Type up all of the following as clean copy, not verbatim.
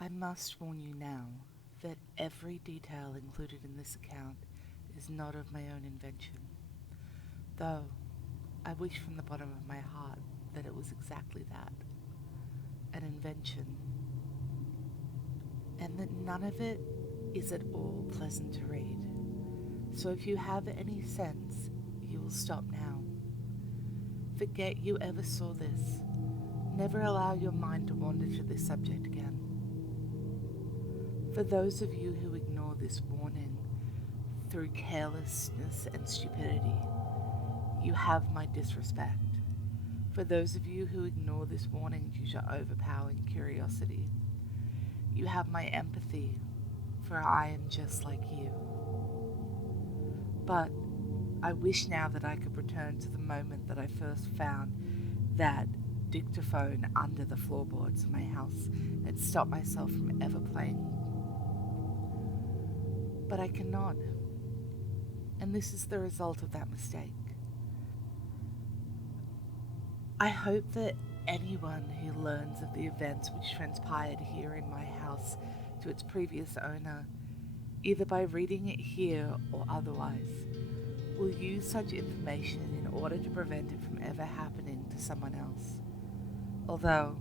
I must warn you now that every detail included in this account is not of my own invention, though I wish from the bottom of my heart that it was exactly that, an invention, and that none of it is at all pleasant to read. So if you have any sense, you will stop now. Forget you ever saw this. Never allow your mind to wander to this subject again. For those of you who ignore this warning through carelessness and stupidity, you have my disrespect. For those of you who ignore this warning due to overpowering curiosity, you have my empathy, for I am just like you. But I wish now that I could return to the moment that I first found that dictaphone under the floorboards of my house and stop myself from ever playing. But I cannot, and this is the result of that mistake. I hope that anyone who learns of the events which transpired here in my house to its previous owner, either by reading it here or otherwise, will use such information in order to prevent it from ever happening to someone else. Although,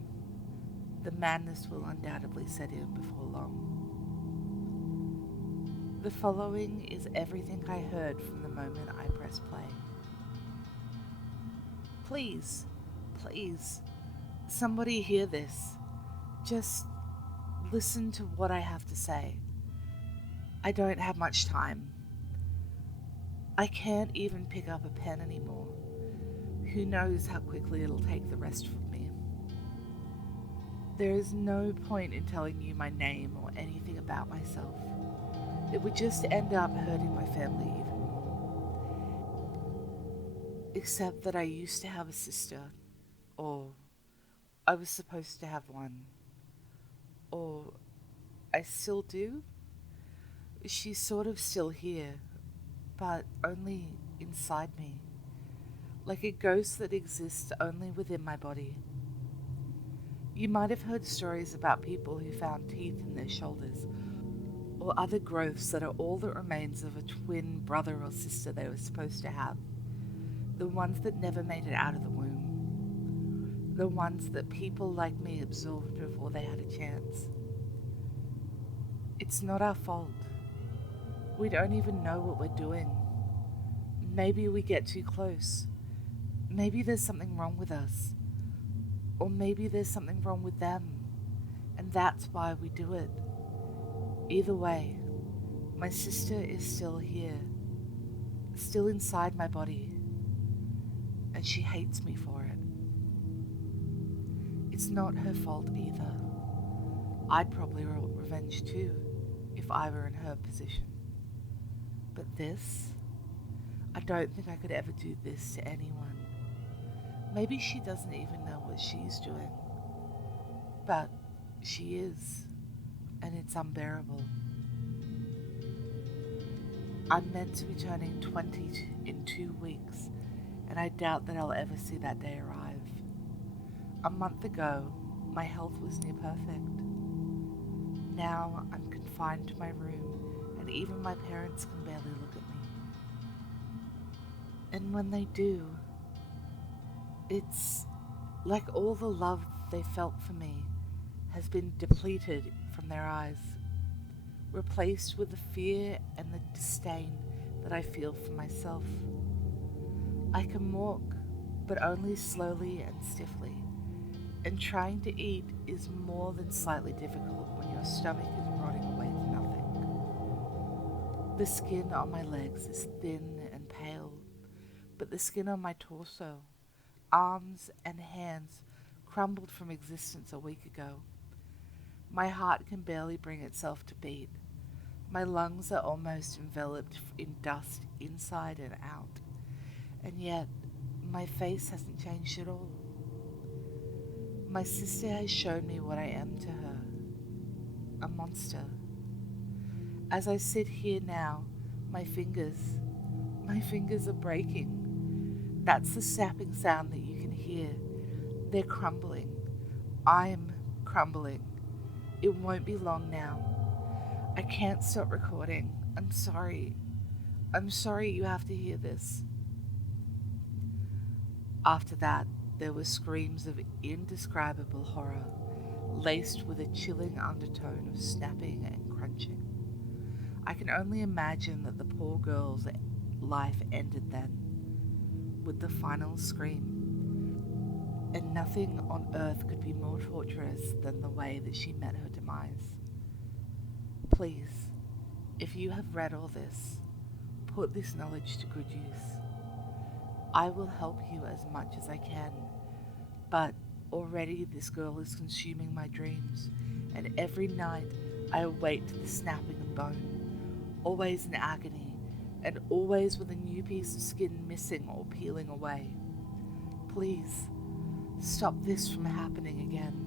the madness will undoubtedly set in before long. The following is everything I heard from the moment I pressed play. Please, please, somebody hear this. Just listen to what I have to say. I don't have much time. I can't even pick up a pen anymore. Who knows how quickly it'll take the rest from me. There is no point in telling you my name or anything about myself. It would just end up hurting my family even more. Except that I used to have a sister, or I was supposed to have one, or I still do. She's sort of still here, but only inside me, like a ghost that exists only within my body. You might have heard stories about people who found teeth in their shoulders, or other growths that are all that remains of a twin brother or sister they were supposed to have. The ones that never made it out of the womb. The ones that people like me absorbed before they had a chance. It's not our fault. We don't even know what we're doing. Maybe we get too close. Maybe there's something wrong with us. Or maybe there's something wrong with them. And that's why we do it. Either way, my sister is still here. Still inside my body. And she hates me for it. It's not her fault either. I'd probably want revenge too, if I were in her position. But this, I don't think I could ever do this to anyone. Maybe she doesn't even know what she's doing. But she is, and it's unbearable. I'm meant to be turning 20 in 2 weeks, and I doubt that I'll ever see that day arrive. A month ago, my health was near perfect. Now I'm confined to my room, and even my parents can barely look at me. And when they do, it's like all the love they felt for me has been depleted from their eyes, replaced with the fear and the disdain that I feel for myself. I can walk, but only slowly and stiffly, and trying to eat is more than slightly difficult when your stomach is rotting away to nothing. The skin on my legs is thin and pale, but the skin on my torso, arms, and hands crumbled from existence a week ago. My heart can barely bring itself to beat. My lungs are almost enveloped in dust inside and out, and yet my face hasn't changed at all. My sister has shown me what I am to her, a monster. As I sit here now, my fingers are breaking. That's the snapping sound that you can hear. They're crumbling. I'm crumbling. It won't be long now. I can't stop recording. I'm sorry. I'm sorry you have to hear this. After that, there were screams of indescribable horror, laced with a chilling undertone of snapping and crunching. I can only imagine that the poor girl's life ended then, with the final scream, and nothing on earth could be more torturous than the way that she met her demise. Please, if you have read all this, put this knowledge to good use. I will help you as much as I can, but already this girl is consuming my dreams, and every night I await the snapping of bone, always in agony, and always with a new piece of skin missing or peeling away. Please, stop this from happening again.